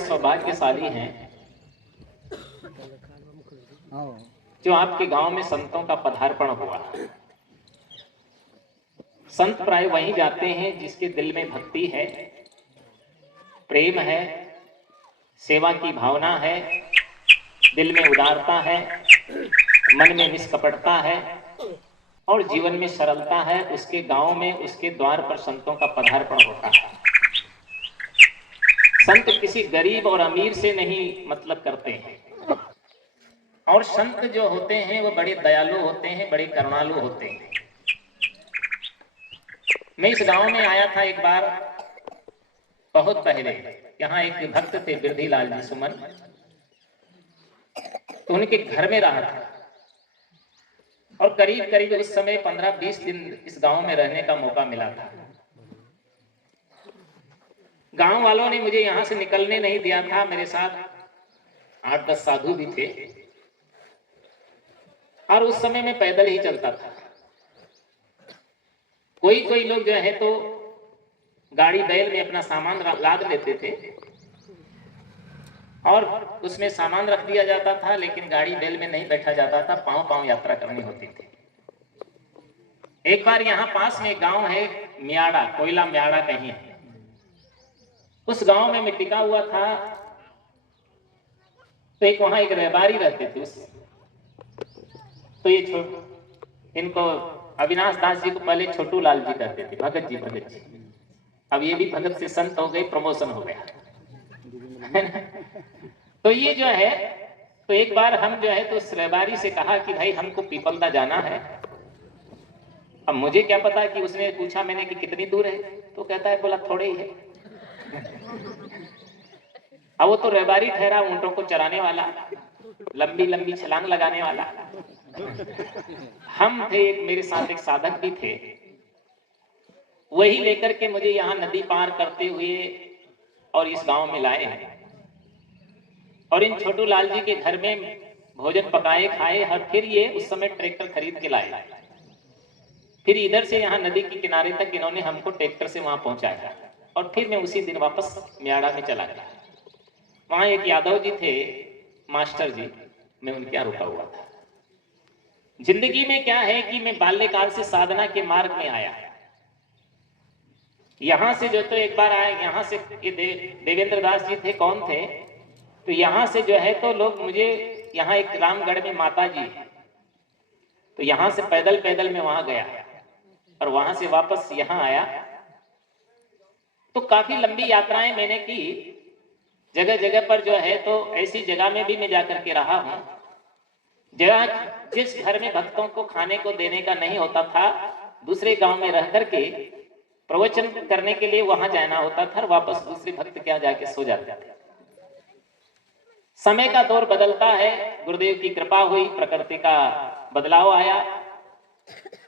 सौभाग्यशाली हैं जो आपके गांव में संतों का पधार्पण हुआ। संत प्राय वहीं जाते हैं जिसके दिल में भक्ति है, प्रेम है, सेवा की भावना है, दिल में उदारता है, मन में निष्कपटता है और जीवन में सरलता है। उसके गांव में, उसके द्वार पर संतों का पधार्पण होता है। संत किसी गरीब और अमीर से नहीं मतलब करते हैं, और संत जो होते हैं वो बड़े दयालु होते हैं, बड़े करुणालु होते हैं। मैं इस गांव में आया था एक बार, बहुत पहले। यहाँ एक भक्त थे बिरधीलाल जी सुमन, तो उनके घर में रहा था और करीब करीब उस समय 15-20 दिन इस गांव में रहने का मौका मिला था। गांव वालों ने मुझे यहां से निकलने नहीं दिया था। मेरे साथ 8-10 साधु भी थे और उस समय मैं पैदल ही चलता था। कोई कोई लोग जो है तो गाड़ी बैल में अपना सामान लाद लेते थे और उसमें सामान रख दिया जाता था, लेकिन गाड़ी बैल में नहीं बैठा जाता था, पांव पांव यात्रा करनी होती थी। एक बार यहाँ पास में गांव है म्याड़ा, कोयला म्याड़ा कहीं है, उस गांव में मैं टिका हुआ था। तो एक वहां एक रहबारी रहते थे, तो ये इनको अविनाश दास जी को पहले छोटू लाल जी कहते थे, भगत जी भगत जी। अब ये भी भगत से संत हो गए, प्रमोशन हो गया। तो ये जो है, तो एक बार हम जो है तो उस रहबारी से कहा कि भाई हमको पीपलदा जाना है। अब मुझे क्या पता कि उसने पूछा मैंने कि कितनी दूर है, तो कहता है बोला थोड़े ही है। अब वो तो रहबारी ठहरा, ऊंटों को चराने वाला, लंबी लंबी छलांग लगाने वाला। हम थे, एक मेरे साथ एक साधक भी थे, वही लेकर के मुझे यहाँ नदी पार करते हुए और इस गांव में लाए हैं। और इन छोटू लाल जी के घर में भोजन पकाए खाए, और फिर ये उस समय ट्रैक्टर खरीद के लाए। फिर इधर से यहाँ नदी के किनारे तक इन्होंने हमको ट्रैक्टर से वहां पहुंचाया और फिर मैं उसी दिन वापस म्याड़ा में चला गया। वहां एक यादव जी थे, मास्टर जी, मैं उनके यहाँ रुका हुआ था। जिंदगी में क्या है कि मैं बाल्यकाल से साधना के मार्ग में आया। यहां से जो तो एक बार आए, यहाँ से ये देवेंद्र दास जी थे, कौन थे, तो यहां से जो है तो लोग मुझे, यहाँ एक रामगढ़ में माता जी, तो यहां से पैदल पैदल मैं वहां गया और वहां से वापस यहाँ आया। तो काफी लंबी यात्राएं मैंने की, जगह जगह पर जो है तो ऐसी जगह में भी मैं जाकर के रहा हूं जगह जिस घर में भक्तों को खाने को देने का नहीं होता था, दूसरे गांव में रह करके प्रवचन करने के लिए वहां जाना होता था और वापस दूसरे भक्त के यहाँ जाके सो जाते थे। समय का दौर बदलता है, गुरुदेव की कृपा हुई, प्रकृति का बदलाव आया।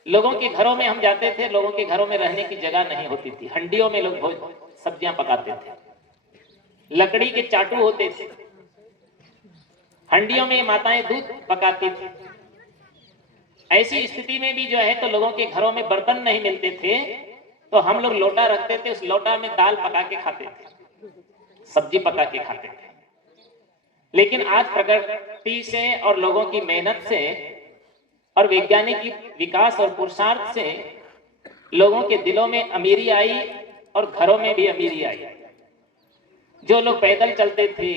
लोगों के घरों में हम जाते थे, लोगों के घरों में रहने की जगह नहीं होती थी। हंडियों में लोग सब्जियां पकाते थे, लकड़ी के चाटू होते थे, हंडियों में माताएं दूध पकाती थी। ऐसी स्थिति में भी जो है तो लोगों के घरों में बर्तन नहीं मिलते थे, तो हम लोग लोटा रखते थे, उस लोटा में दाल पका के खाते थे, सब्जी पका के खाते थे। लेकिन आज प्रकृति से और लोगों की मेहनत से और वैज्ञानिक विकास और पुरुषार्थ से लोगों के दिलों में अमीरी आई और घरों में भी अमीरी आई। जो लोग पैदल चलते थे,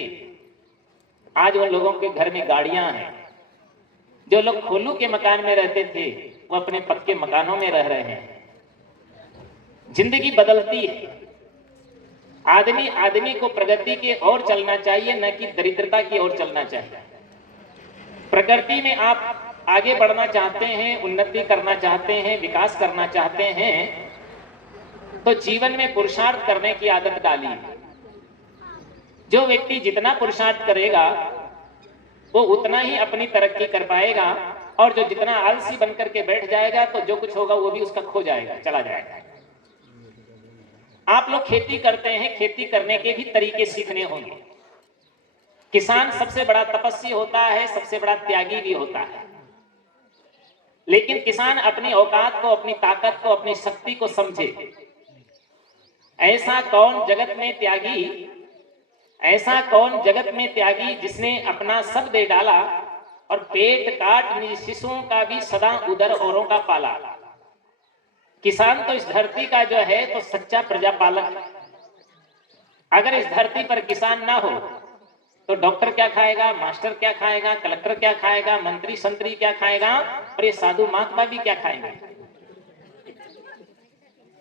आज उन लोगों के घर में गाड़ियां हैं। जो लोग खोलू के मकान में रहते थे, वो अपने पक्के मकानों में रह रहे हैं। जिंदगी बदलती है। आदमी को प्रगति की ओर चलना चाहिए, न कि दरिद्रता की ओर चलना चाहिए। प्रकृति में आप आगे बढ़ना चाहते हैं, उन्नति करना चाहते हैं, विकास करना चाहते हैं, तो जीवन में पुरुषार्थ करने की आदत डालिए। जो व्यक्ति जितना पुरुषार्थ करेगा वो उतना ही अपनी तरक्की कर पाएगा, और जो जितना आलसी बनकर के बैठ जाएगा तो जो कुछ होगा वो भी उसका खो जाएगा, चला जाएगा। आप लोग खेती करते हैं, खेती करने के भी तरीके सीखने होंगे। किसान सबसे बड़ा तपस्वी होता है, सबसे बड़ा त्यागी भी होता है। लेकिन किसान अपनी औकात को, अपनी ताकत को, अपनी शक्ति को समझे। ऐसा कौन जगत में त्यागी ऐसा कौन जगत में त्यागी जिसने अपना सब दे डाला और पेट काट निज शिशुओं का भी सदा उदर औरों का पाला। किसान तो इस धरती का जो है तो सच्चा प्रजापालक है। अगर इस धरती पर किसान ना हो तो डॉक्टर क्या खाएगा, मास्टर क्या खाएगा, कलेक्टर क्या खाएगा, मंत्री संतरी क्या खाएगा, और ये साधु महात्मा भी क्या खाएंगे।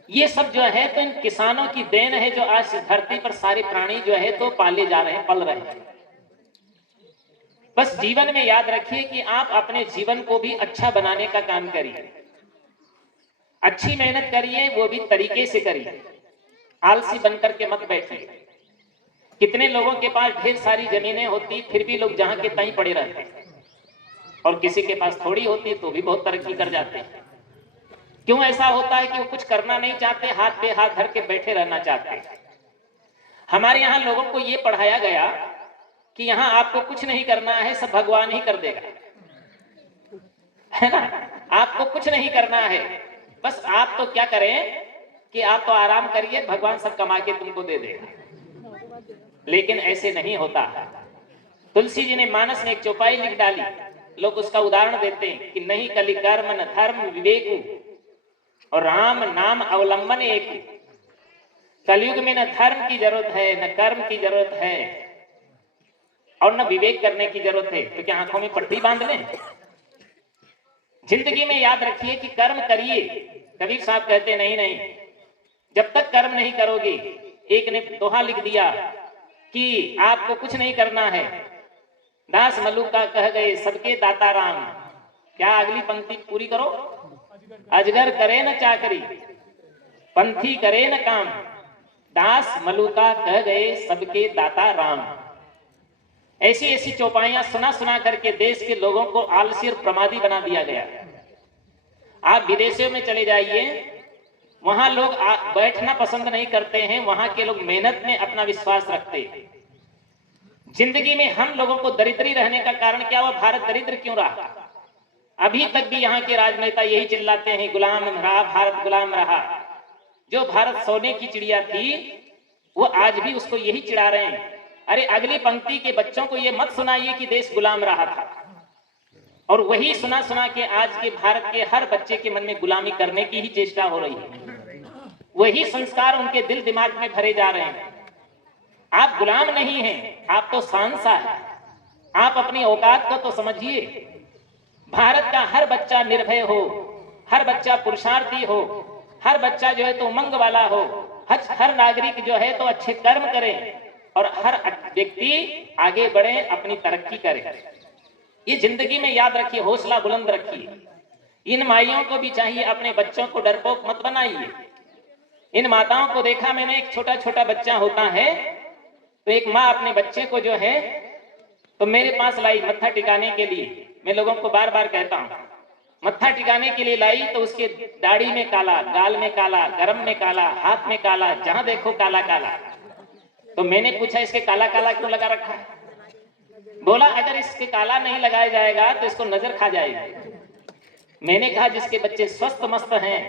ये सब जो है तो इन किसानों की देन है, जो आज इस धरती पर सारे प्राणी जो है तो पाले जा रहे हैं, पल रहे हैं। बस जीवन में याद रखिए कि आप अपने जीवन को भी अच्छा बनाने का काम करिए, अच्छी मेहनत करिए, वो भी तरीके से करिए, आलसी बनकर के मत बैठिए। कितने लोगों के पास ढेर सारी जमीनें होती फिर भी लोग जहां के तहीं पड़े रहते, और किसी के पास थोड़ी होती तो भी बहुत तरक्की कर जाते हैं। क्यों ऐसा होता है कि वो कुछ करना नहीं चाहते, हाथ पे हाथ धर के बैठे रहना चाहते। हमारे यहाँ लोगों को ये पढ़ाया गया कि यहाँ आपको कुछ नहीं करना है, सब भगवान ही कर देगा, है ना। आपको कुछ नहीं करना है, बस आप तो क्या करें कि आप तो आराम करिए, भगवान सब कमा के तुमको दे देगा। लेकिन ऐसे नहीं होता। तुलसी जी ने मानस में एक चौपाई लिख डाली, लोग उसका उदाहरण देते हैं कि नहीं कलि कर्म न धर्म विवेक और राम नाम अवलंबन एक। कलयुग में न धर्म की जरूरत है, न कर्म की जरूरत है, और न विवेक करने की जरूरत है। तो क्या आंखों में पट्टी बांध लें? जिंदगी में याद रखिए कि कर्म करिए। कबीर साहब कहते नहीं नहीं, जब तक कर्म नहीं करोगे। एक ने दोहा लिख दिया कि आपको कुछ नहीं करना है, दास मलुका कह गए सबके दाता राम। क्या अगली पंक्ति पूरी करो, अजगर करे न चाकरी, पंथी करे न काम, दास मलुका कह गए सबके दाता राम। ऐसी ऐसी चौपाइयां सुना सुना करके देश के लोगों को आलसी और प्रमादी बना दिया गया। आप विदेशों में चले जाइए, वहां लोग बैठना पसंद नहीं करते हैं, वहां के लोग मेहनत में अपना विश्वास रखते हैं। जिंदगी में हम लोगों को दरिद्री रहने का कारण क्या हुआ? भारत दरिद्र क्यों रहा? अभी तक भी यहाँ के राजनेता यही चिल्लाते हैं गुलाम रहा, भारत गुलाम रहा। जो भारत सोने की चिड़िया थी वो आज भी उसको यही चिढ़ा रहे हैं। अरे अगली पंक्ति के बच्चों को ये मत सुनाइए कि देश गुलाम रहा था, और वही सुना सुना के आज के भारत के हर बच्चे के मन में गुलामी करने की ही चेष्टा हो रही है। वही संस्कार उनके दिल दिमाग में भरे जा रहे हैं। आप गुलाम नहीं हैं, आप तो सांसा है। आप अपनी औकात को तो समझिए। भारत का हर बच्चा निर्भय हो, हर बच्चा पुरुषार्थी हो, हर बच्चा जो है तो उमंग वाला हो, हर नागरिक जो है तो अच्छे कर्म करे, और हर व्यक्ति आगे बढ़े, अपनी तरक्की करे। ये जिंदगी में याद रखिए, हौसला बुलंद रखिए। इन माइयों को भी चाहिए अपने बच्चों को डरपोक मत बनाइए। इन माताओं को देखा मैंने, एक छोटा छोटा बच्चा होता है तो एक माँ अपने बच्चे को जो है तो मेरे पास लाई मत्था टिकाने के लिए। मैं लोगों को बार बार कहता हूँ, मत्था टिकाने के लिए लाई तो उसके दाढ़ी में काला, गाल में काला, गरम में काला, हाथ में काला, जहां देखो काला काला। तो मैंने पूछा इसके काला काला क्यों लगा रखा है? बोला अगर इसके काला नहीं लगाया जाएगा तो इसको नजर खा जाएगी। मैंने कहा जिसके बच्चे स्वस्थ मस्त हैं,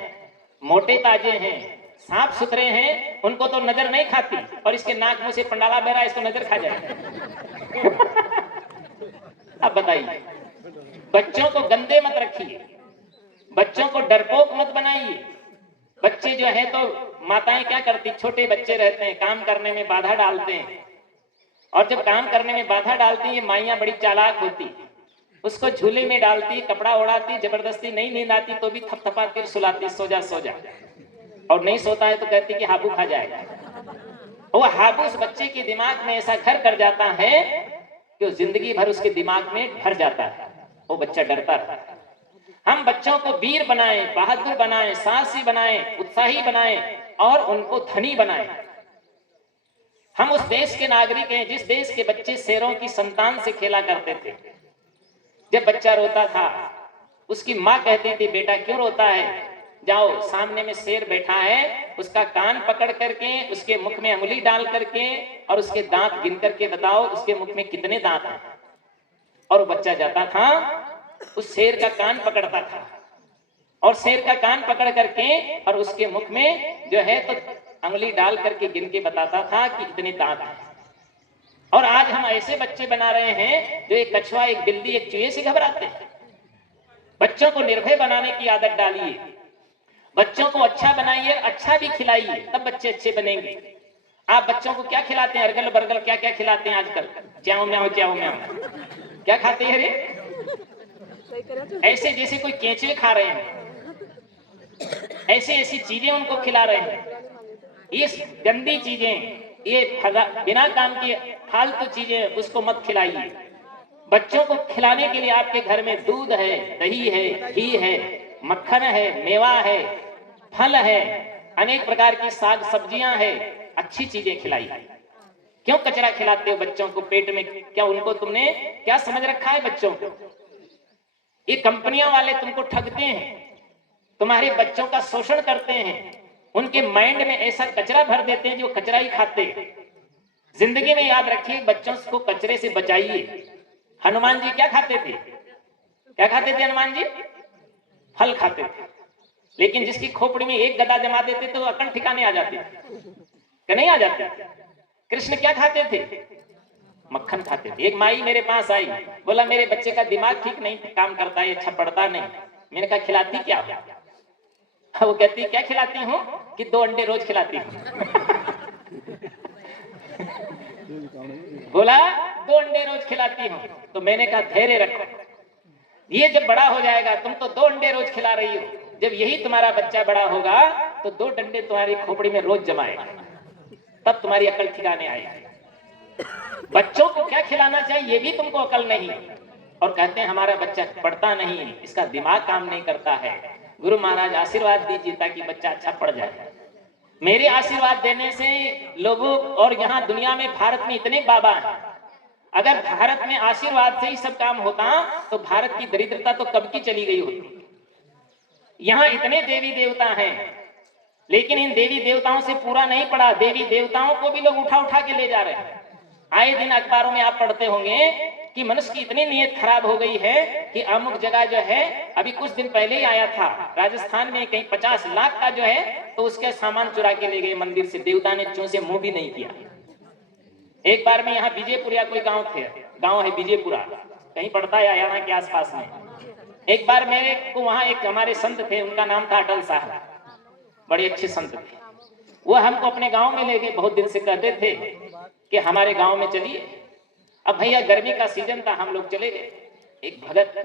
मोटे ताजे हैं, साफ सुथरे हैं, उनको तो नजर नहीं खाती, और इसके नाक मुंह से पंडाला बह रहा है, इसको नजर खा जाएगा। अब बताइए, बच्चों को गंदे मत रखिए, बच्चों को डरपोक मत बनाइए। बच्चे जो है तो माताएं क्या करती, छोटे बच्चे रहते हैं, काम करने में बाधा डालते हैं, और जब काम करने में बाधा डालती है माइयां बड़ी चालाक होती, उसको झूले में डालती, कपड़ा उड़ाती, जबरदस्ती नहीं नींद आती तो भी थपथपा कर सुलाती, सो जा सो जा, और नहीं सोता है तो कहती कि हाबू खा जाएगा। वो हाबू उस बच्चे के दिमाग में ऐसा घर कर जाता है कि जिंदगी भर उसके दिमाग में भर जाता है, वो बच्चा डरता रहता है। हम बच्चों को वीर बनाएं, बहादुर बनाएं, साहसी बनाएं, उत्साही बनाएं, और उनको धनी बनाएं। हम उस देश के नागरिक हैं जिस देश के बच्चे शेरों की संतान से खेला करते थे। जब बच्चा रोता था उसकी माँ कहती थी बेटा क्यों रोता है, जाओ सामने में शेर बैठा है, उसका कान पकड़ करके उसके मुख में अंगुली डाल करके और उसके दांत गिन करके बताओ उसके मुख में कितने दांत हैं। और वो बच्चा जाता था, उस शेर का कान पकड़ता था, और शेर का कान पकड़ करके और उसके मुख में जो है तो अंगुली डाल करके गिन के बताता था कि इतने दांत हैं। ऐसे बच्चे बना रहे हैं जो एक कछुआ, एक बिल्ली, एक चूहे से घबराते हैं। बच्चों को निर्भय बनाने की आदत डालिए, बच्चों को अच्छा बनाइए, अच्छा भी खिलाइए, तब बच्चे अच्छे बनेंगे। आप बच्चों को क्या खिलाते हैं? अर्गल बर्गल क्या क्या खिलाते हैं आजकल? च्याऊ म्याऊ च्याऊ म्याऊ क्या खाते हैं रे? ऐसे जैसे कोई केंचुए खा रहे हैं, ऐसी ऐसी चीजें उनको खिला रहे हैं। ये गंदी चीजें, ये बिना काम की फालतू चीजें उसको मत खिलाइए। बच्चों को खिलाने के लिए आपके घर में दूध है, दही है, घी है, मक्खन है, मेवा है, फल है, अनेक प्रकार की साग सब्जियां है, अच्छी चीजें खिलाइए। क्यों कचरा खिलाते हो बच्चों को पेट में? क्या उनको तुमने क्या समझ रखा है बच्चों को? ये कंपनियां वाले तुमको ठगते हैं, तुम्हारे बच्चों का शोषण करते हैं, उनके माइंड में ऐसा कचरा भर देते हैं जो कचरा ही खाते हैं। जिंदगी में याद रखिए, बच्चों को कचरे से बचाइए। हनुमान जी क्या खाते थे? क्या खाते थे हनुमान जी? फल खाते थे। लेकिन जिसकी खोपड़ी में एक गदा जमा देते तो अकल ठिकाने आ जाती, क्या नहीं आ जाती? कृष्ण क्या खाते थे? मक्खन खाते थे। एक माई मेरे पास आई, बोला मेरे बच्चे का दिमाग ठीक नहीं काम करता है, अच्छा पढ़ता नहीं। मैंने कहा खिलाती क्या? वो कहती क्या खिलाती हूँ कि 2 अंडे रोज खिलाती हूँ। बोला 2 अंडे रोज खिलाती हूँ। तो मैंने कहा धैर्य रखो, ये जब बड़ा हो जाएगा, तुम तो 2 अंडे रोज खिला रही हो, जब यही तुम्हारा बच्चा बड़ा होगा तो 2 डंडे तुम्हारी खोपड़ी में रोज जमाएगा, तब तुम्हारी अकल ठिकाने आएगी। बच्चों को क्या खिलाना चाहिए ये भी तुमको अकल नहीं। और कहते हैं हमारा बच्चा पढ़ता नहीं, इसका दिमाग काम नहीं करता है। गुरु महाराज आशीर्वाद दीजिए ताकि बच्चा अच्छा पढ़ जाए। मेरे आशीर्वाद देने से लोगों और यहाँ दुनिया में भारत में इतने बाबा हैं, अगर भारत में आशीर्वाद से ही सब काम होता तो भारत की दरिद्रता तो कब की चली गई होती। यहाँ इतने देवी देवता हैं, लेकिन इन देवी देवताओं से पूरा नहीं पड़ा। देवी देवताओं को भी लोग उठा उठा के ले जा रहे हैं। आए दिन अखबारों में आप पढ़ते होंगे कि मनुष्य की इतनी नीयत खराब हो गई है कि अमुक जगह जो है, अभी कुछ दिन पहले ही आया था राजस्थान में, कहीं 50 लाख का जो है तो उसके सामान चुरा के ले गए मंदिर से। देवता ने चूं से मुंह भी नहीं किया। एक बार में यहाँ विजयपुरा कोई गांव है विजयपुरा, कहीं पड़ता है हरियाणा के आसपास में। एक बार मेरे को वहां एक हमारे संत थे, उनका नाम था अटल साहब, बड़े अच्छे संत थे। वो हमको अपने गांव में ले गए, बहुत दिन से कहते थे कि हमारे गांव में चलिए। अब भैया गर्मी का सीजन था, हम लोग चले गए। एक भगत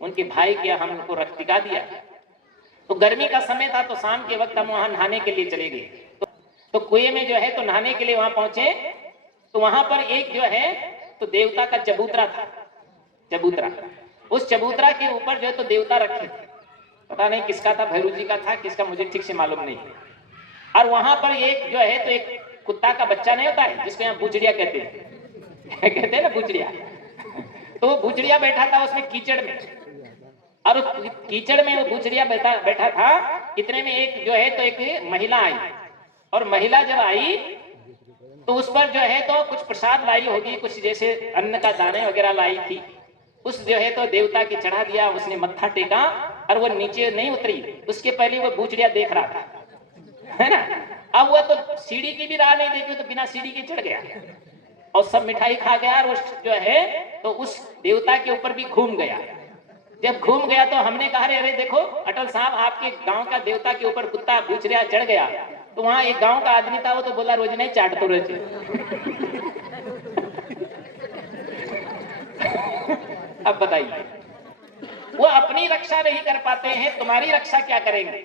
उनके भाई के हमको रख टिका दिया। तो गर्मी का समय था, तो शाम के वक्त हम वहां नहाने के लिए चले गए। तो कुएं में जो है तो नहाने के लिए वहां पहुंचे, तो वहां पर एक जो है तो देवता का चबूतरा था। चबूतरा, उस चबूतरा के ऊपर जो है तो देवता रखे थे, पता नहीं किसका था, भैरू जी का था किसका, मुझे ठीक से मालूम नहीं। और वहां पर एक जो है तो एक कुत्ता का बच्चा नहीं होता है जिसको यहाँ बुचड़िया कहते हैं कहते हैं ना बुचड़िया, तो वो बुचड़िया बैठा था उसमें कीचड़ में, और उस कीचड़ में वो बुचड़िया बैठा था। इतने में एक जो है तो एक महिला आई, और महिला जब आई तो उस पर जो है तो कुछ प्रसाद लाई होगी, कुछ जैसे अन्न का दाने वगैरह लाई थी। उस जो है तो देवता के चढ़ा दिया, उसने मत्था टेका और वो नीचे नहीं उतरी, उसके पहले वो बुचड़िया देख रहा था, है ना। अब वो तो सीढ़ी की भी राह नहीं देखी, तो बिना सीढ़ी के चढ़ गया और सब मिठाई खा गया, और उस जो है तो उस देवता के ऊपर भी घूम गया। जब घूम गया तो हमने कहा अरे देखो अटल साहब, आपके गांव का देवता के ऊपर कुत्ता बुचड़िया चढ़ गया। तो वहां एक गांव का आदमी था, वो तो बोला रोज नहीं चाट तो रोज अब बताइए, वो अपनी रक्षा नहीं कर पाते हैं, तुम्हारी रक्षा क्या करेंगे।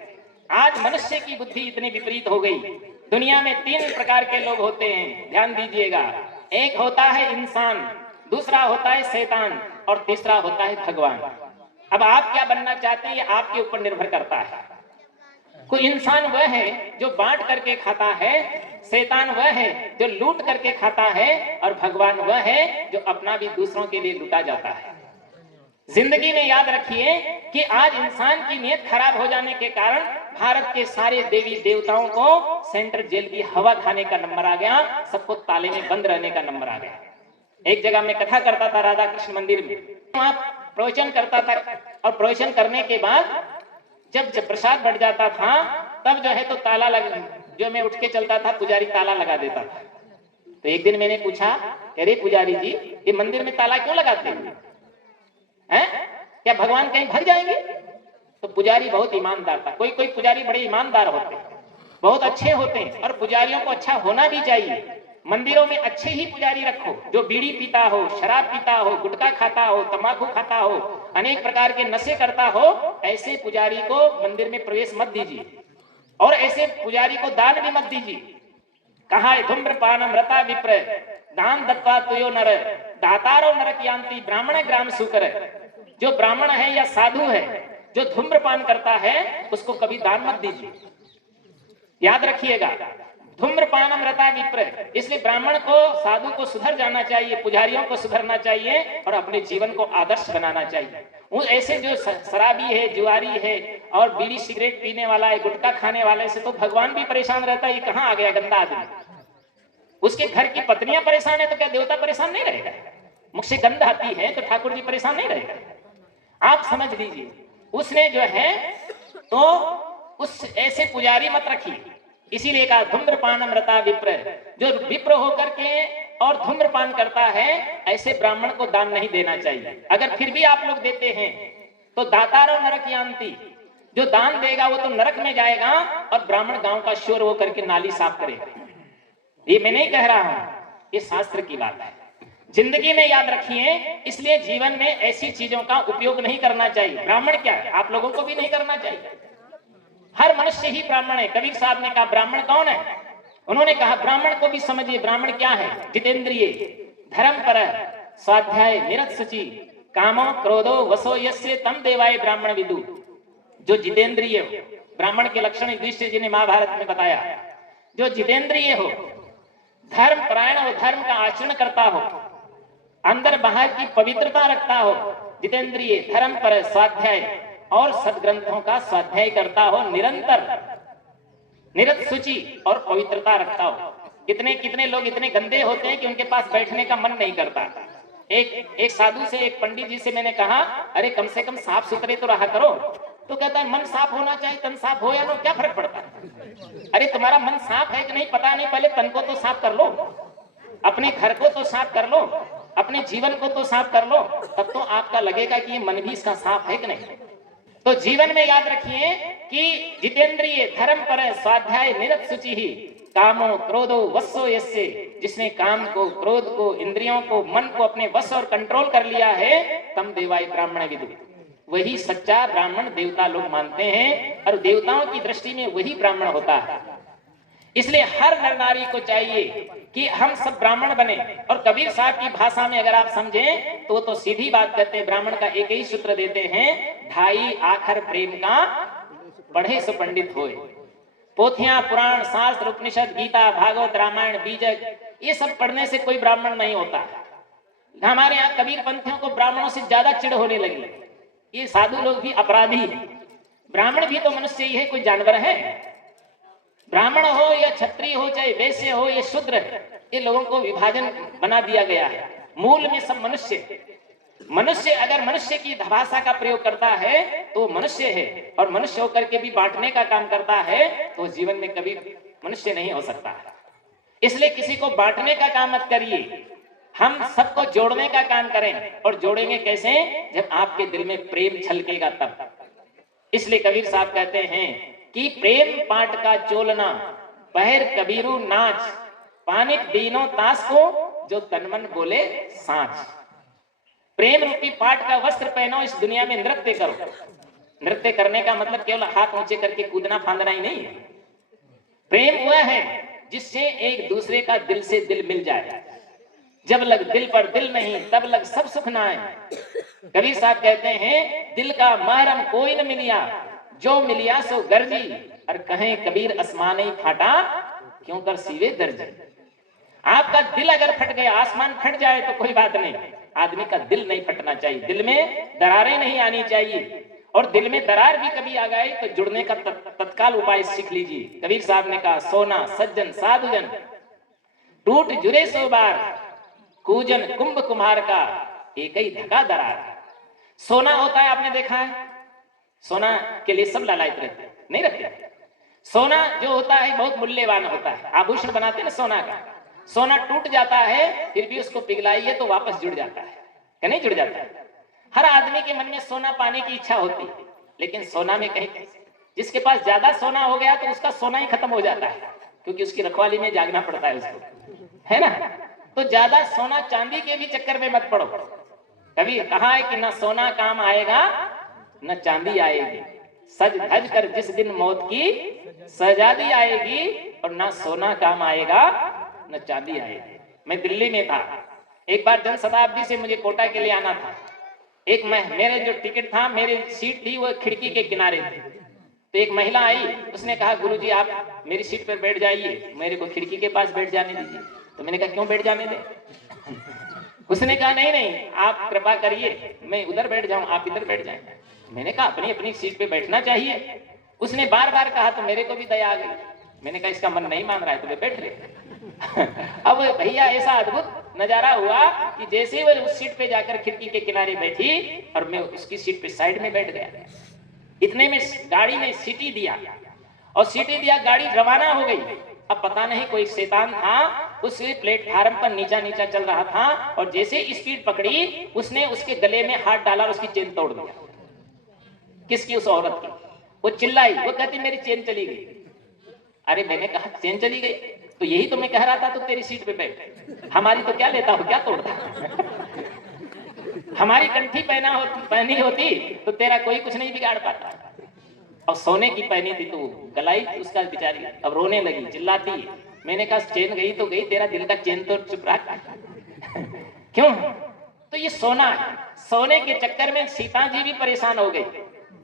आज मनुष्य की बुद्धि इतनी विपरीत हो गई। दुनिया में 3 प्रकार के लोग होते हैं, ध्यान दीजिएगा। एक होता है इंसान, दूसरा होता है शैतान, और तीसरा होता है भगवान। अब आप क्या बनना चाहते हैं ये आपके ऊपर निर्भर करता है। कोई इंसान वह है जो बांट करके खाता है, शैतान वह है जो लूट करके खाता है, और भगवान वह है जो अपना भी दूसरों के लिए लूटा जाता है। जिंदगी में याद रखिए कि आज इंसान की नीयत खराब हो जाने के कारण भारत के सारे देवी देवताओं को सेंट्रल जेल की हवा खाने का नंबर आ गया, सबको ताले में बंद रहने का नंबर आ गया। एक जगह में कथा करता था राधा कृष्ण मंदिर में, वहां प्रवचन करता था, और प्रवचन करने के बाद जब प्रसाद बढ़ जाता था तब जो है तो ताला लग, जो मैं उठ के चलता था पुजारी ताला लगा देता था। तो एक दिन मैंने पूछा, अरे पुजारी जी, ये मंदिर में ताला क्यों लगाते हैं? क्या भगवान कहीं भाग जाएंगे? तो पुजारी बहुत ईमानदार था। कोई कोई पुजारी बड़े ईमानदार होते हैं, बहुत अच्छे होते हैं, और पुजारियों को अच्छा होना भी चाहिए। मंदिरों में अच्छे ही पुजारी रखो, जो बीड़ी पीता हो, शराब पीता हो, गुटखा खाता हो, तंबाकू खाता हो, अनेक प्रकार के नशे करता हो, ऐसे पुजारी को मंदिर में प्रवेश मत दीजिए, और ऐसे पुजारी को दान भी मत दीजिए। कहा है, धूम्रपानम रता विप्र दान दत्वा तुयो नर दातारो नरक यान्ति ब्राह्मण ग्राम सुकर। जो ब्राह्मण है या साधु है जो धूम्रपान करता है, उसको कभी दान मत दीजिए। याद रखिएगा, धूम्रपानम रता विप्र। इसलिए ब्राह्मण को, साधु को सुधर जाना चाहिए, पुजारियों को सुधरना चाहिए, और अपने जीवन को आदर्श बनाना चाहिए। ऐसे जो शराबी है, जुआरी है, और बीड़ी सिगरेट पीने वाला है, गुटखा खाने वाले से तो भगवान भी परेशान रहता है, ये कहाँ आ गया गंदा आदमी। उसके घर की पत्नियां परेशान है तो क्या देवता परेशान नहीं रहेगा? मुख से गंध आती है तो ठाकुर जी परेशान नहीं रहेगा? आप समझ लीजिए, उसने जो है तो उस ऐसे पुजारी मत रखिए। इसीलिए कहा धूम्रपानम रता विप्र। जो विप्र होकर के और धूम्रपान करता है, ऐसे ब्राह्मण को दान नहीं देना चाहिए। अगर फिर भी आप लोग देते हैं तो दातारो नरक यान्ति। जो दान देगा वो तो नरक में जाएगा, और ब्राह्मण गांव का शोर वो करके नाली साफ करेगा। ये मैं नहीं कह रहा हूं, ये शास्त्र की बात है। जिंदगी में याद रखिए, इसलिए जीवन में ऐसी चीजों का उपयोग नहीं करना चाहिए। ब्राह्मण क्या है, आप लोगों को भी नहीं करना चाहिए। हर मनुष्य ही ब्राह्मण है। कबीर साहब ने कहा ब्राह्मण कौन है? उन्होंने कहा ब्राह्मण को भी समझिए। ब्राह्मण क्या है? जितेंद्रिय, धर्म पर, स्वाध्याय, निरत शुचि, कामो क्रोधो वसो यस्य तम देवाय ब्राह्मण विदु। जो जितेंद्रिय हो, ब्राह्मण के लक्षण युधिष्ठिर जी ने महाभारत में बताया। जो जितेंद्रिय हो, धर्म परायण हो, धर्म का आचरण करता हो, अंदर बाहर की पवित्रता रखता हो, जितेंद्रिय, धर्म पर, स्वाध्याय और सदग्रंथों का स्वाध्याय करता हो, निरंतर निरत शुचि और पवित्रता रखता हो। कितने कितने लोग इतने गंदे होते हैं कि उनके पास बैठने का मन नहीं करता। एक साधु से, एक पंडित जी से मैंने कहा, अरे कम से कम साफ सुथरे तो रहा करो। तो कहता है मन साफ होना चाहिए, तन साफ हो या ना, क्या फर्क पड़ता है? अरे तुम्हारा मन साफ है कि नहीं पता नहीं, पहले तन को तो साफ कर लो, अपने घर को तो साफ कर लो, अपने जीवन को तो साफ कर लो, तब तो आपका लगेगा कि ये मन भी इसका साफ है कि नहीं। तो जीवन में याद रखिए कि जितेंद्रिय, धर्म पर, स्वाध्याय, निरत शुचि ही, कामो क्रोधो वशो यस्य। जिसने काम को, क्रोध को, इंद्रियों को, मन को अपने वश और कंट्रोल कर लिया है, तम देवाय ब्राह्मण विदु। वही सच्चा ब्राह्मण देवता लोग मानते हैं, और देवताओं की दृष्टि में वही ब्राह्मण होता है। इसलिए हर नर नारी को चाहिए कि हम सब ब्राह्मण बने। और कबीर साहब की भाषा में अगर आप समझें तो सीधी बात कहते हैं, ब्राह्मण का एक ही सूत्र देते हैं, ढाई आखर प्रेम का पढ़े सो पंडित होए। पोथियां, पुराण, शास्त्र, उपनिषद, गीता, भागवत, रामायण, बीजक, ये सब पढ़ने से कोई ब्राह्मण नहीं होता। हमारे यहाँ कबीर पंथियों को ब्राह्मणों से ज्यादा चिढ़ होने लगी। ये साधु लोग भी अपराधी हैं। ब्राह्मण भी तो मनुष्य ही है, कोई जानवर है? ब्राह्मण हो या क्षत्रिय हो, चाहे वैश्य हो या शूद्र, ये लोगों को विभाजन बना दिया गया है। मूल में सब मनुष्य। मनुष्य अगर मनुष्य की भाषा का प्रयोग करता है तो मनुष्य है, और मनुष्य होकर के भी बांटने का काम करता है तो जीवन में कभी मनुष्य नहीं हो सकता। इसलिए किसी को बांटने का काम मत करिए, हम सबको जोड़ने का काम करें। और जोड़ेंगे कैसे? जब आपके दिल में प्रेम छलकेगा तब। इसलिए कबीर साहब कहते हैं कि प्रेम पाट का चोलना, पहर कबीरू नाच, पानिक दीनो तास को, जो तनमन बोले सांच। प्रेम रूपी पाट का वस्त्र पहनो, इस दुनिया में नृत्य करो। नृत्य करने का मतलब केवल हाथ ऊंचे करके कूदना फांदना ही नहीं है। प्रेम वह है जिससे एक दूसरे का दिल से दिल मिल जाए। जब लग दिल पर दिल नहीं, तब लग सब सुख ना है। कबीर साहब कहते हैं, दिल का महरम कोई न मिलिया, जो मिलिया सो गर्जी। और कहें कबीर आसमान ही फाटा, क्यों कर सीवे दर्जी। आपका दिल अगर फट गया, आसमान फट जाए तो कोई बात नहीं, आदमी का दिल नहीं फटना चाहिए। दिल में दरारें नहीं आनी चाहिए। और दिल में दरार भी कभी आ गई तो जुड़ने का तत्काल उपाय सीख लीजिए। कबीर साहब ने कहा, सोना सज्जन साधुजन टूट जुरे सो बार, कूजन कुंभ कुम्हार का एक ही धका दरार। सोना होता है, आपने देखा है, सोना के लिए सब लालायित रहते नहीं रहते। सोना जो होता है बहुत मूल्यवान होता है, आभूषण बनाते हैं ना सोना का। सोना टूट जाता है फिर भी उसको पिघलाइए तो वापस जुड़ जाता है, क्या नहीं जुड़ जाता है? हर आदमी के मन में सोना पाने की इच्छा होती है, लेकिन सोना में कहीं, जिसके पास ज्यादा सोना हो गया तो उसका सोना ही खत्म हो जाता है, क्योंकि उसकी रखवाली में जागना पड़ता है उसको, है ना? तो ज्यादा सोना चांदी के भी चक्कर में मत पड़ो। कभी कहा है कि ना सोना काम आएगा न चांदी आएगी, सज धज कर जिस दिन मौत की सजादी आएगी, और ना सोना काम आएगा न चांदी आएगी। मैं दिल्ली में था, एक बार जन शताब्दी से मुझे कोटा के लिए आना था। एक मेरे जो टिकट था, मेरी सीट थी वो खिड़की के किनारे थी। तो एक महिला आई, उसने कहा गुरुजी आप मेरी सीट पर बैठ जाइए, मेरे को खिड़की के पास बैठ जाने दीजिए। तो मैंने कहा क्यों बैठ जाने दे? उसने कहा नहीं नहीं आप कृपा करिए, मैं उधर बैठ जाऊं, आप इधर बैठ जाएं। मैंने कहा अपनी अपनी सीट पे बैठना चाहिए। उसने बार बार कहा तो मेरे को भी दया आ गई। मैंने कहा इसका मन नहीं मान रहा है तो वे बैठ रहे। अब भैया ऐसा अद्भुत नजारा हुआ कि जैसे वो उस सीट पे जाकर खिड़की के किनारे बैठी और मैं उसकी सीट पे साइड में बैठ गया। इतने में गाड़ी ने सीटी दिया, और सीटी दिया, गाड़ी रवाना हो गई। अब पता नहीं कोई शैतान था उस प्लेटफार्म पर नीचा नीचा चल रहा था, और जैसे स्पीड पकड़ी उसने उसके गले में हाथ डाला और उसकी चेन तोड़ दिया। किसकी? उस औरत की। वो चिल्लाई, वो कहती मेरी चेन चली गई। अरे मैंने कहा चेन चली गई? तो यही तो मैं कह रहा था तो तेरी सीट पे बैठ, हमारी तो क्या लेता हो, क्या तोड़ता? हमारी कंठी पहनी होती तो तेरा कोई कुछ नहीं बिगाड़ पाता। और सोने की पहनी थी तो गलाई उसका बेचारी, अब रोने लगी, चिल्लाती है। मैंने कहा चेन गई तो गई, तेरा दिल का चेन तो चुप रहा। क्यों? तो ये सोना है। सोने के चक्कर में सीता जी भी परेशान हो गई।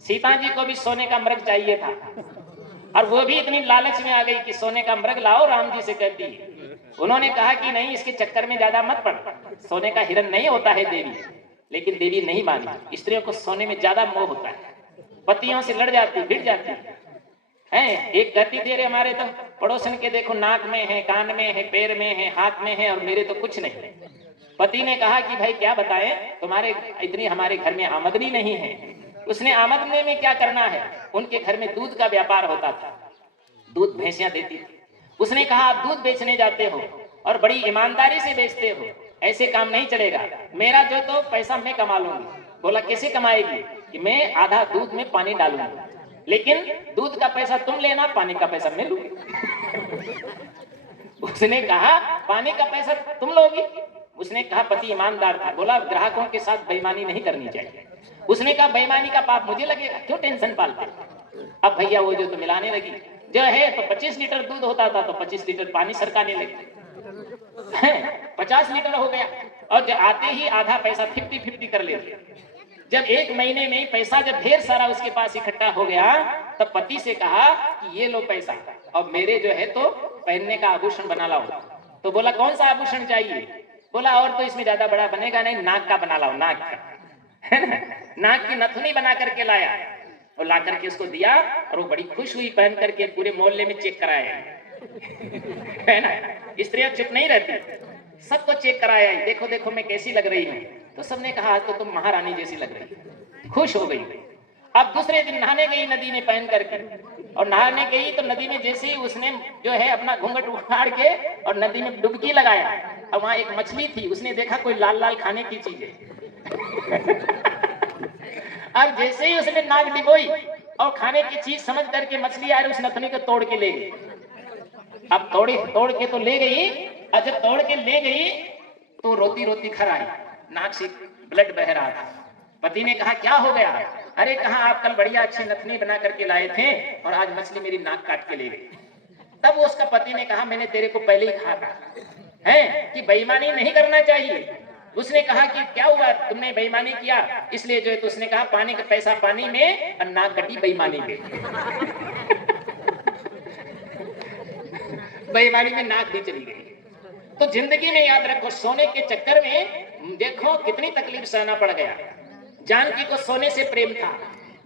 सीता जी को भी सोने का मृग चाहिए था, और वो भी इतनी लालच में आ गई कि सोने का मृग लाओ, राम जी से कहती है। उन्होंने कहा कि नहीं इसके चक्कर में ज्यादा मत पड़, सोने का हिरण नहीं होता है देवी। लेकिन देवी नहीं मानी, स्त्रियों को सोने में ज्यादा मोह होता है, पतियों से लड़ जाती, भिड़ जाती है। एक कहती थी अरे हमारे तो पड़ोसन के देखो नाक में है, कान में है, पैर में है, हाथ में है, और मेरे तो कुछ नहीं। पति ने कहा कि भाई क्या बताएं, तुम्हारे इतनी हमारे घर में आमदनी नहीं है। उसने आमदनी में क्या करना है, उनके घर में दूध का व्यापार होता था, दूध भैंसियां देती थी। उसने कहा आप दूध बेचने जाते हो और बड़ी ईमानदारी से बेचते हो, ऐसे काम नहीं चलेगा, मेरा जो तो पैसा मैं कमा लूंगी। बोला कैसे कमाएगी? कि मैं आधा दूध में पानी डालूंगा, लेकिन दूध का पैसा तुम लेना, पानी का पैसा मैं लूंगी। उसने कहा पानी का पैसा तुम लोगी? उसने कहा पति ईमानदार था, बोला ग्राहकों के साथ बेईमानी नहीं करनी चाहिए। उसने कहा बेईमानी का पाप मुझे लगेगा, क्यों टेंशन पालते? अब भैया वो जो तो मिलाने लगी, जो है तो 25 लीटर दूध होता था तो 25 लीटर पानी सरकाने लगी, 50 लीटर हो गया, और जब आते ही आधा पैसा 50-50 कर लेते। जब एक महीने में पैसा जब ढेर सारा उसके पास इकट्ठा हो गया, तब पति से कहा कि ये लो पैसा, और मेरे जो है तो पहनने का आभूषण बना लाओ। तो बोला कौन सा आभूषण चाहिए? बोला और तो इसमें ज्यादा बड़ा बनेगा नहीं, नाक का बना लाओ, नाक का, है ना? नाक की नथुनी बना करके लाया, और ला करके उसको दिया, और वो बड़ी खुश हुई, पहन करके पूरे मोहल्ले में चेक कराया। है ना? स्त्रियां चुप नहीं रहती, सबको चेक कराया, देखो देखो मैं कैसी लग रही हूँ। तो सबने कहा आज तो तुम महारानी जैसी लग रही, खुश हो गई। अब दूसरे दिन नहाने गई नदी में पहन करके, और नहाने गई तो नदी में जैसे ही उसने जो है अपना घूंघट उखाड़ के और नदी में डुबकी लगाया, और वहां एक मछली थी, उसने देखा कोई लाल लाल खाने की चीज है। अब जैसे ही उसने नाक डिबोई और खाने की चीज समझ करके मछली आई, उस नथनी को तोड़ के ले गई। अब तोड़ के तो ले गई, और जब तोड़ के ले गई तो रोती रोती घर आई, नाक से ब्लड बह रहा था। पति ने कहा क्या हो गया? अरे कहा आप कल बढ़िया अच्छी नथनी बना करके लाए थे, और आज मछली मेरी नाक काट के ले गई। तब उसका पति ने कहा मैंने तेरे को पहले ही कहा है कि बेईमानी नहीं करना चाहिए। उसने कहा कि क्या हुआ, तुमने बेईमानी किया इसलिए जो है, तो उसने कहा पानी का पैसा पानी में और नाक कटी बेईमानी में। बेईमानी में नाक भी चली गई। तो जिंदगी में याद रखो, सोने के चक्कर में देखो कितनी तकलीफ सहना पड़ गया। जानकी को सोने से प्रेम था,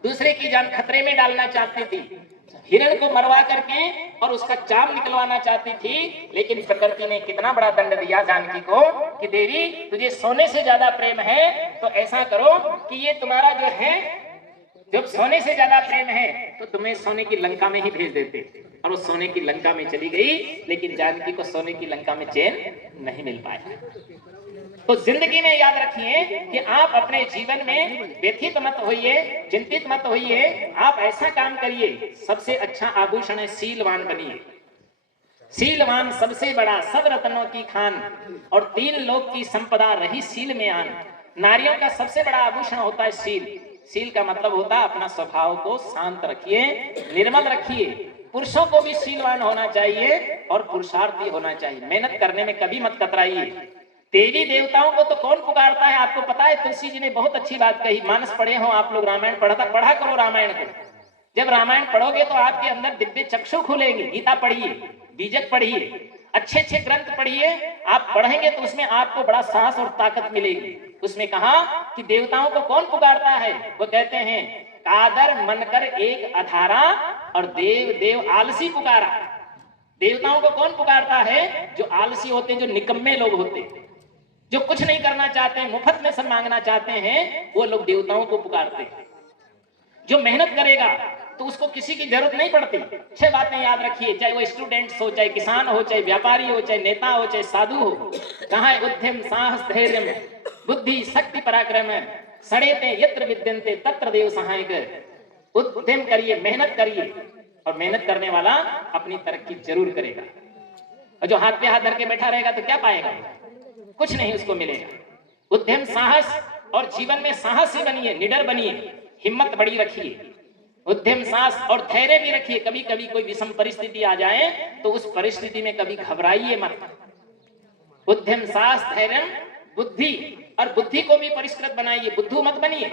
दूसरे की जान खतरे में डालना चाहती थी, हिरण को मरवा करके और उसका चाम निकलवाना चाहती थी, लेकिन प्रकृति ने कितना बड़ा दंड दिया जानकी को कि देवी तुझे सोने से ज्यादा प्रेम है तो ऐसा करो कि ये तुम्हारा जो है जब सोने से ज्यादा प्रेम है तो तुम्हें सोने की लंका में ही भेज देते, और वो सोने की लंका में चली गई, लेकिन जानकी को सोने की लंका में चैन नहीं मिल पाया। तो जिंदगी में याद रखिए कि आप अपने जीवन में व्यथित मत होइए, चिंतित मत होइए, आप ऐसा काम करिए। सबसे अच्छा आभूषण है सीलवान बनिए। सीलवान सबसे बड़ा, सब रत्नों की खान, और 3 लोक की संपदा रही सील में आन। नारियों का सबसे बड़ा आभूषण होता है सील। सील का मतलब होता है अपना स्वभाव को शांत रखिए, निर्मल रखिए। पुरुषों को भी सीलवान होना चाहिए और पुरुषार्थी होना चाहिए। मेहनत करने में कभी मत कतराइए। देवी देवताओं को तो कौन पुकारता है, आपको पता है? तुलसी जी ने बहुत अच्छी बात कही। मानस पढ़े हो आप लोग, रामायण पढ़ा करो रामायण को। जब रामायण पढ़ोगे तो आपके अंदर दिव्य चक्षु खुलेंगे। गीता पढ़िए, बीजक पढ़िए, अच्छे अच्छे ग्रंथ पढ़िए। आप पढ़ेंगे तो उसमें आपको बड़ा साहस और ताकत मिलेगी। उसमें कहा कि देवताओं को कौन पुकारता है? वो कहते हैं कादर मनकर एक अधारा, और देव देव आलसी पुकारा। देवताओं को कौन पुकारता है? जो आलसी होते हैं, जो निकम्मे लोग होते हैं, जो कुछ नहीं करना चाहते हैं, मुफ्त में सब मांगना चाहते हैं, वो लोग देवताओं को पुकारते हैं। जो मेहनत करेगा तो उसको किसी की जरूरत नहीं पड़ती। 6 बातें याद रखिए, चाहे वो स्टूडेंट्स हो, चाहे किसान हो, चाहे व्यापारी हो, चाहे नेता हो, चाहे साधु हो। कहाँ है उद्यम साहस धैर्य बुद्धि शक्ति पराक्रम? सड़ेते यत्र विद्यन्ते तत्र देव सहायक। उद्यम करिए, मेहनत करिए, और मेहनत करने वाला अपनी तरक्की जरूर करेगा। और जो हाथ पे हाथ धर के बैठा रहेगा तो क्या पाएगा? कुछ नहीं उसको मिलेगा। उद्यम साहस, और जीवन में साहसी बनिए, निडर बनिए, हिम्मत बड़ी रखिए। उद्यम साहस और धैर्य भी रखिए। कभी कभी कोई विषम परिस्थिति आ जाए तो उस परिस्थिति में कभी घबराइए मत। उद्यम साहस धैर्य बुद्धि, और बुद्धि को भी परिष्कृत बनाइए। बुद्धू मत बनिए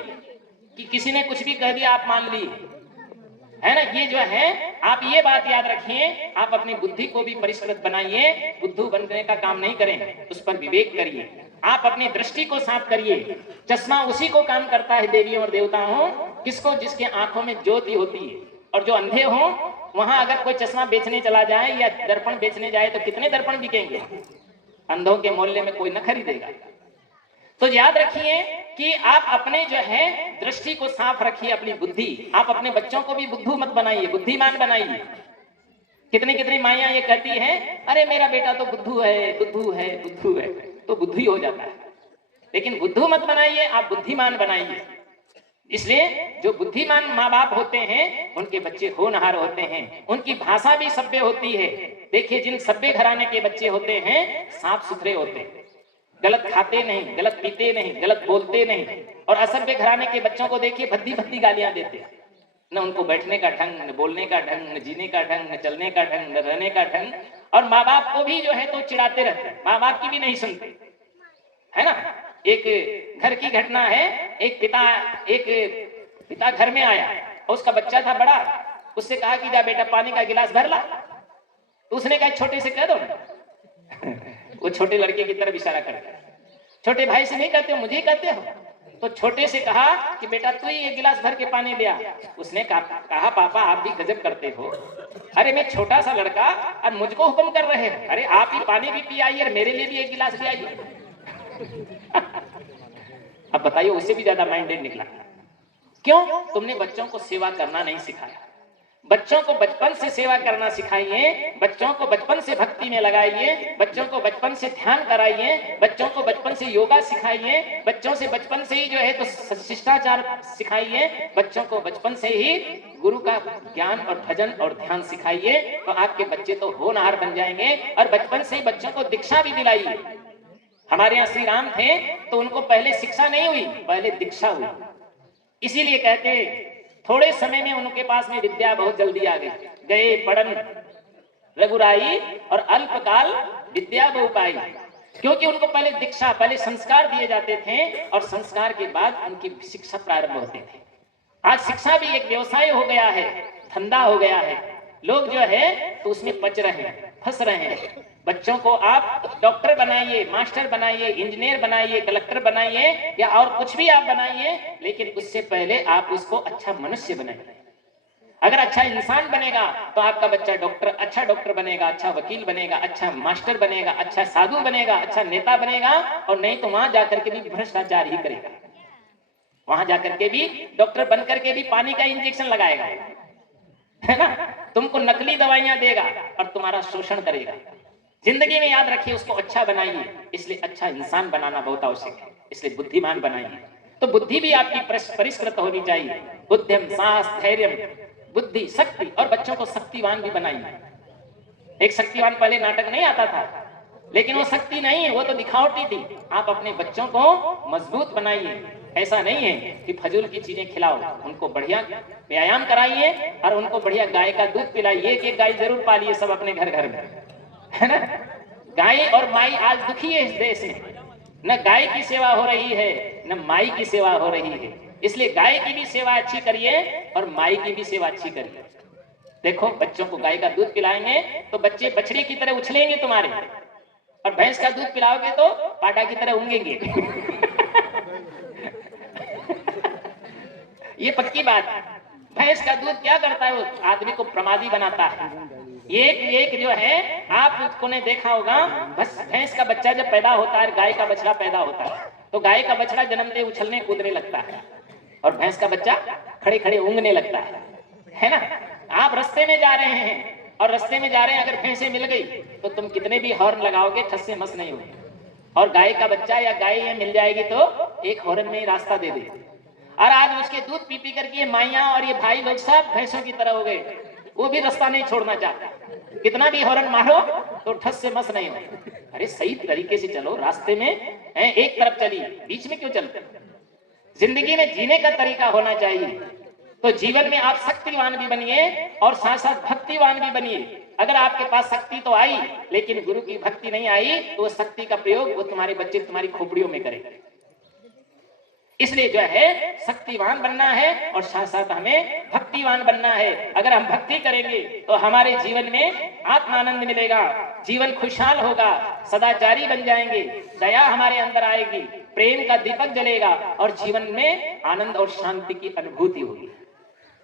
कि किसी ने कुछ भी कह दिया आप मान लिए, है ना? ये जो है, आप ये बात याद रखिए, आप अपनी बुद्धि को भी परिष्कृत बनाइए। बुद्धू बनने का काम नहीं करें, उस पर विवेक करिए। आप अपनी दृष्टि को साफ करिए। चश्मा उसी को काम करता है, देवियों और देवताओं, किसको? जिसके आंखों में ज्योति होती है। और जो अंधे हो, वहां अगर कोई चश्मा बेचने चला जाए या दर्पण बेचने जाए तो कितने दर्पण बिकेंगे? अंधों के मोहल्ले में कोई न खरीदेगा। तो याद रखिए कि आप अपने जो है दृष्टि को साफ रखिए, अपनी बुद्धि। आप अपने बच्चों को भी बुद्धू मत बनाइए, बुद्धिमान बनाइए। कितनी कितनी माइयां ये कहती हैं, अरे मेरा बेटा तो बुद्धू है, बुद्धू है, बुद्धू है, तो बुद्धू ही हो जाता है। लेकिन बुद्धू मत बनाइए, आप बुद्धिमान बनाइए। इसलिए जो बुद्धिमान माँ बाप होते हैं उनके बच्चे होनहार होते हैं, उनकी भाषा भी सभ्य होती है। देखिए, जिन सभ्य घराने के बच्चे होते हैं साफ सुथरे होते हैं, गलत खाते नहीं, गलत पीते नहीं, गलत बोलते नहीं। और असभ्य घराने के बच्चों को देखिए भद्दी भद्दी गालियां देते हैं। न उनको बैठने का ढंग, न बोलने का ढंग, न जीने का ढंग, न चलने का ढंग, न रहने का ढंग। और माँ बाप को भी जो है तो चिढ़ाते रहते हैं, माँ बाप की भी नहीं सुनते, है ना? एक घर की घटना है, एक पिता घर में आया और उसका बच्चा था बड़ा। उससे कहा कि जा बेटा पानी का गिलास भर ला। तो उसने कहा छोटे से कह दो। वो छोटे लड़के की तरफ इशारा करता है, छोटे भाई से नहीं कहते हो, मुझे ही कहते हो। तो छोटे से कहा कि बेटा तू ही एक गिलास भर के पानी ले आ। उसने कहा पापा आप भी गजब करते हो, अरे मैं छोटा सा लड़का और मुझको हुक्म कर रहे हो, अरे आप ही पानी भी पी आइए और मेरे लिए भी एक गिलास ले आइए। अब बताइए, उससे भी ज्यादा माइंडेड निकला। क्यों? तुमने बच्चों को सेवा करना नहीं सिखाया। बच्चों को बचपन से सेवा करना सिखाइए, बच्चों को बचपन से भक्ति में लगाइए, बच्चों को बचपन से ध्यान कराइए, बच्चों को बचपन से योगा सिखाइए, बच्चों से बचपन से ही जो है तो शिष्टाचार सिखाइए, बच्चों को बचपन से ही गुरु का ज्ञान और भजन और ध्यान सिखाइए। तो आपके बच्चे तो होनहार बन जाएंगे। और बचपन से ही बच्चों को दीक्षा भी दिलाइए। हमारे यहाँ श्री राम थे तो उनको पहले शिक्षा नहीं हुई, पहले दीक्षा हुई। इसीलिए कहते थोड़े समय में उनके पास में विद्या बहुत जल्दी आ गई। गए पढ़न रघुराई और अल्पकाल विद्या बहु पाई। क्योंकि उनको पहले दीक्षा, पहले संस्कार दिए जाते थे और संस्कार के बाद उनकी शिक्षा प्रारंभ होती थी। आज शिक्षा भी एक व्यवसाय हो गया है, धंधा हो गया है। लोग जो है तो उसमें पच रहे हैं, फंस रहे हैं। बच्चों को आप डॉक्टर बनाइए, मास्टर बनाइए, इंजीनियर बनाइए, कलेक्टर बनाइए या और कुछ भी आप बनाइए, लेकिन उससे पहले आप उसको अच्छा मनुष्य बनाइए। अगर अच्छा इंसान बनेगा तो आपका बच्चा अच्छा डॉक्टर बनेगा, अच्छा वकील बनेगा, अच्छा मास्टर बनेगा, अच्छा साधु बनेगा, अच्छा नेता बनेगा। और नहीं तो वहां जाकर के भी भ्रष्टाचार ही करेगा, वहां जाकर के भी डॉक्टर बन करके भी पानी का इंजेक्शन लगाएगा, है ना, तुमको नकली दवाइयां देगा और तुम्हारा शोषण करेगा। जिंदगी में याद रखिए, उसको अच्छा बनाइए, इसलिए अच्छा इंसान बनाना बहुत आवश्यक है, इसलिए बुद्धिमान बनाइए। तो बुद्धि भी आपकी परिष्कृत होनी चाहिए। बुद्धिम साहस धैर्य बुद्धि शक्ति, और बच्चों को शक्तिवान भी बनाइए। एक शक्तिवान पहले नाटक नहीं आता था, लेकिन वो शक्ति नहीं है, वो तो दिखावटी थी। आप अपने बच्चों को मजबूत बनाइए। ऐसा नहीं है कि फजूल की चीजें खिलाओ, उनको बढ़िया व्यायाम कराइए और उनको बढ़िया गाय का दूध पिलाइए। एक गाय जरूर पालिए सब अपने घर घर में, है ना। गाय और माई आज दुखी है इस देश में, न गाय की सेवा हो रही है न माई की सेवा हो रही है। इसलिए गाय की भी सेवा अच्छी करिए और माई की भी सेवा अच्छी करिए। देखो, बच्चों को गाय का दूध पिलाएंगे तो बच्चे बछड़ी की तरह उछलेंगे तुम्हारे, और भैंस का दूध पिलाओगे तो पाटा की तरह ऊँगेंगे। ये पक्की बात है। भैंस का दूध क्या करता है, वो आदमी को प्रमादी बनाता है। एक जो है, आप उसको ने देखा होगा, बस भैंस का बच्चा जब पैदा होता है, गाय का बछड़ा पैदा होता है, तो गाय का बछड़ा जन्मते उछलने कूदने लगता है और भैंस का बच्चा खड़े खड़े ऊँगने लगता है ना। आप रास्ते में जा रहे हैं और रास्ते में जा रहे हैं, अगर भैंसे मिल गई तो तुम कितने भी हॉर्न लगाओगे, ठस से मस नहीं होगी। और गाय का बच्चा या गाय मिल जाएगी तो एक हॉर्न में ही रास्ता दे दे। और आज उसके दूध पी पी करके ये माइयां और ये भाई लोग सब भैंसों की तरह हो गए, वो भी रास्ता नहीं छोड़ना चाहता। कितना भी हॉर्न मारो तो ठस से मस नहीं हो। अरे सही तरीके से चलो, रास्ते में एक तरफ चलिए, बीच में क्यों चलते। जिंदगी में जीने का तरीका होना चाहिए। तो जीवन में आप शक्तिवान भी बनिए और साथ साथ भक्तिवान भी बनिए। अगर आपके पास शक्ति तो आई लेकिन गुरु की भक्ति नहीं आई, तो वो शक्ति का प्रयोग वो तुम्हारे बच्चे तुम्हारी खोपड़ियों में करेंगे। इसलिए जो है शक्तिवान बनना है और साथ साथ हमें भक्तिवान बनना है। अगर हम भक्ति करेंगे तो हमारे जीवन में आत्मानंद मिलेगा, जीवन खुशहाल होगा, सदाचारी बन जाएंगे, दया हमारे अंदर आएगी, प्रेम का दीपक जलेगा और जीवन में आनंद और शांति की अनुभूति होगी।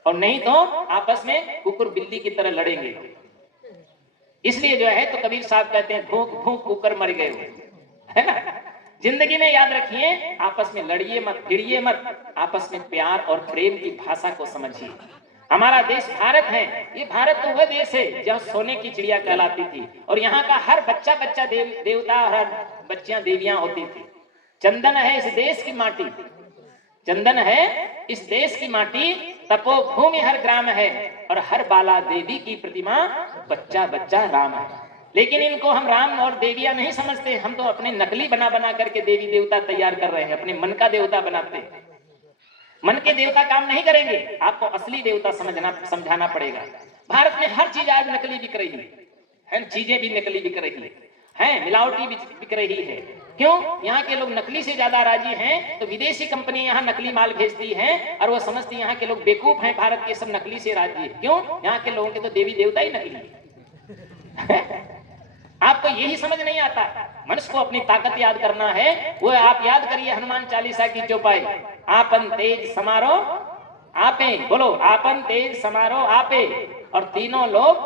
और नहीं तो आपस में कुकुर बिल्ली की तरह लड़ेंगे। इसलिए जो है तो कबीर साहब कहते हैं, भूख भूख कुकर मर गए, है ना। जिंदगी में याद रखिए, आपस में लड़िए मत, भिड़िए मत, आपस में प्यार और प्रेम की भाषा को समझिए। हमारा देश भारत है, ये भारत तो वह देश है जहाँ सोने की चिड़िया कहलाती थी और यहाँ का हर बच्चा बच्चा देवता, हर बच्चियां देवियां होती थी। चंदन है इस देश की माटी, चंदन है इस देश की माटी, तपोभूमि हर ग्राम है और हर बाला देवी की प्रतिमा, बच्चा बच्चा राम है। लेकिन इनको हम राम और देवियां नहीं समझते, हम तो अपने नकली बना बना करके देवी देवता तैयार कर रहे हैं, अपने मन का देवता बनाते हैं। मन के देवता काम नहीं करेंगे, आपको असली देवता समझाना पड़ेगा। भारत में हर चीज आज नकली बिक रही है, चीजें भी नकली बिक रही है, मिलावटी बिक रही है। क्यों? यहाँ के लोग नकली से ज्यादा राजी हैं, तो विदेशी कंपनी यहाँ नकली माल भेजती है और वो समझती है यहाँ के लोग बेवकूफ हैं, भारत के सब नकली से राजी है। क्यों? यहाँ के लोगों के तो देवी देवता ही नकली है। आपको यही समझ नहीं आता। मनुष्य को अपनी ताकत याद करना है, वो आप याद करिए हनुमान चालीसा की चौपाई, आपन तेज समारो आपे, बोलो आपन तेज समारो आपे, और तीनों लोग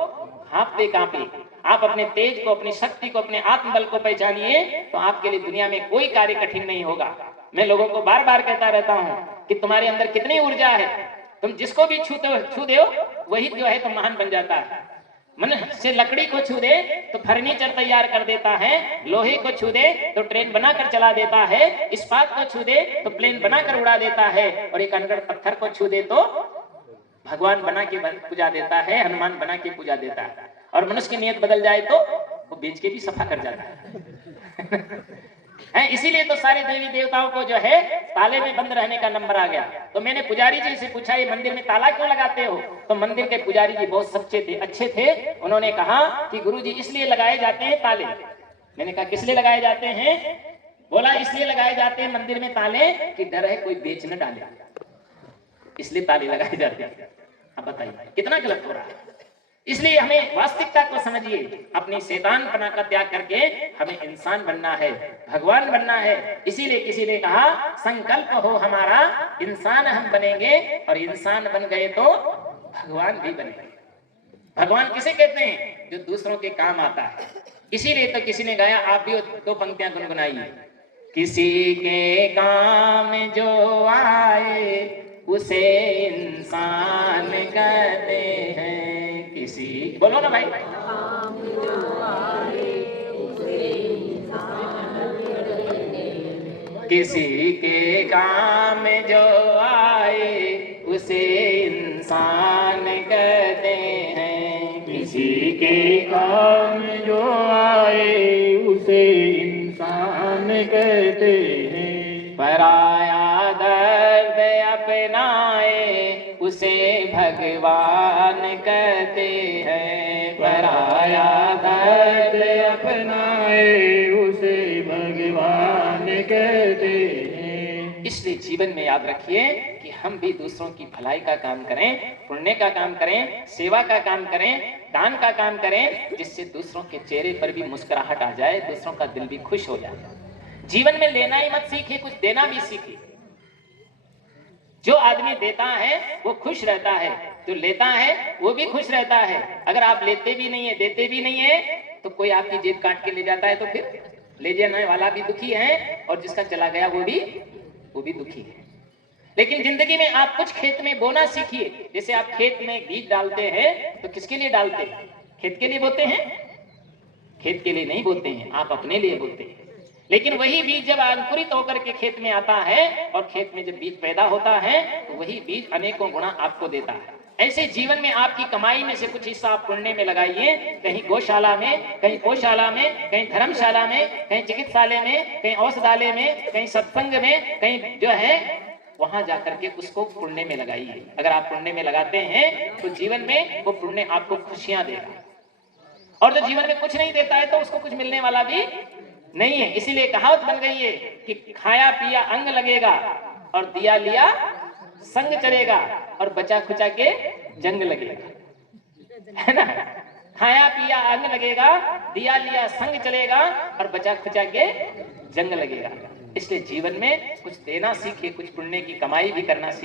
हाँफते कांपे। आप अपने तेज को, अपनी शक्ति को, अपने आत्मबल को पहचानिए तो आपके लिए दुनिया में कोई कार्य कठिन नहीं होगा। मैं लोगों को बार बार कहता रहता हूँ कि तुम्हारे अंदर कितनी ऊर्जा है, तुम जिसको भी छू दो वही जो है तो महान बन जाता है। मनुष्य लकड़ी को छू दे तो फर्नीचर तैयार कर देता है, लोहे को छू दे तो ट्रेन बनाकर चला देता है, इस्पात को छू दे तो प्लेन बनाकर उड़ा देता है, और एक अनगढ़ पत्थर को छू दे तो भगवान बना के पूजा देता है, हनुमान बना के पूजा देता है। और मनुष्य की नियत बदल जाए तो वो बेच के भी सफा कर जाता है। इसीलिए तो सारे देवी देवताओं को जो है ताले में बंद रहने का नंबर आ गया। तो मैंने पुजारी जी से पूछा, ये मंदिर में ताला क्यों लगाते हो? तो मंदिर के पुजारी जी बहुत सच्चे थे, अच्छे थे। उन्होंने कहा कि गुरुजी इसलिए लगाए जाते हैं ताले। मैंने कहा किस लिए लगाए जाते हैं? बोला इसलिए लगाए जाते हैं मंदिर में ताले कि डर है कोई बेच न डाले, इसलिए ताले लगाए जाते हैं। अब बताइए कितना गलत हो रहा है। इसलिए हमें वास्तविकता को समझिए, अपनी शैतानपना का त्याग करके हमें इंसान बनना है, भगवान बनना है। इसीलिए किसी ने कहा संकल्प हो हमारा इंसान हम बनेंगे, और इंसान बन गए तो भगवान भी बनेंगे। भगवान किसे कहते हैं? जो दूसरों के काम आता है। इसीलिए तो किसी ने गाया, आप भी दो पंक्तियां गुनगुनाइए। किसी के काम जो आए उसे इंसान कहते हैं। किसी, बोलो ना भाई, किसी के काम जो आए उसे इंसान कहते हैं। किसी के काम जो आए उसे इंसान कहते हैं। पराया दर्द अपनाए उसे भगवान कहते हैं। पराया दर्द अपनाए उसे भगवान कहते हैं। इसलिए जीवन में याद रखिए कि हम भी दूसरों की भलाई का काम करें, पुण्य का काम करें, सेवा का काम करें, दान का काम करें, जिससे दूसरों के चेहरे पर भी मुस्कुराहट आ जाए, दूसरों का दिल भी खुश हो जाए। जीवन में लेना ही मत सीखिए, कुछ देना भी सीखिए। जो आदमी देता है वो खुश रहता है, जो लेता है वो भी खुश रहता है। अगर आप लेते भी नहीं है, देते भी नहीं है, तो कोई आपकी जेब काट के ले जाता है तो फिर ले जाने वाला भी दुखी है और जिसका चला गया वो भी दुखी है। लेकिन जिंदगी में आप कुछ खेत में बोना सीखिए। जैसे आप खेत में बीज डालते हैं तो किसके लिए डालते हैं? खेत के लिए बोते हैं? खेत के लिए नहीं बोते हैं, आप अपने लिए बोते हैं। लेकिन वही बीज जब अंकुरित होकर के खेत में आता है और खेत में जब बीज पैदा होता है तो वही बीज अनेकों गुना आपको देता है। ऐसे जीवन में आपकी कमाई में से कुछ हिस्सा आप पुण्य में लगाइए। कहीं गौशाला में, कहीं गौशाला में, कहीं धर्मशाला में, कहीं चिकित्सालय में, कहीं औषधालय में, कहीं सत्संग में, कहीं जो है वहां जाकर के उसको पुण्य में लगाइए। अगर आप पुण्य में लगाते हैं तो जीवन में वो पुण्य आपको खुशियां देगा। और जो जीवन में कुछ नहीं देता है तो उसको कुछ मिलने वाला भी नहीं है। इसीलिए कहावत बन गई है कि खाया पिया अंग लगेगा और दिया लिया संग चलेगा और बचा खुचा के जंग लगेगा, है ना। खाया पिया अंग लगेगा, दिया लिया संग चलेगा और बचा खुचा के जंग लगेगा। इसलिए जीवन में कुछ देना सीखिए, कुछ पुण्य की कमाई भी करना सीखिए।